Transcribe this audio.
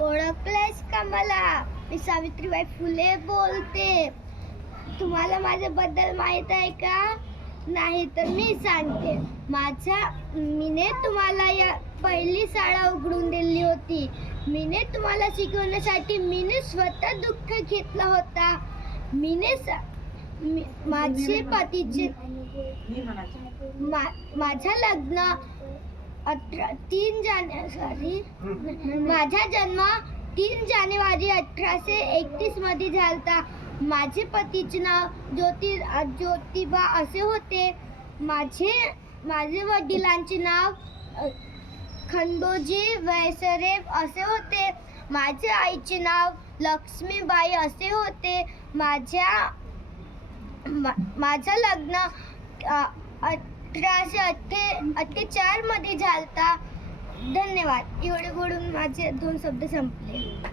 ओळखलंयस का मला? मी सावित्रीबाई फुले बोलते. तुम्हाला माझ्याबद्दल माहित आहे का? नाही तर मी सांगते. मीने तुम्हाला या पहिली शाळा उघडून दिली होती. मीने तुम्हाला शिकवण्यासाठी मीने स्वतः दुःख घेतला होता. माझे पतीचे माझा लग्न माझा जन्म 3 जानेवारी 1831 मध्ये झालता. माझे पतीचे नाव ज्योतिबा असे होते. माझे वडिलांचे नाव खंडोजी वैसरे असे होते. माझ्या आईचे नाव लक्ष्मीबाई असे होते. माझं लग्न 1848 मध्ये झालता. धन्यवाद. एवढे बोलून माझे 2 शब्द संपले.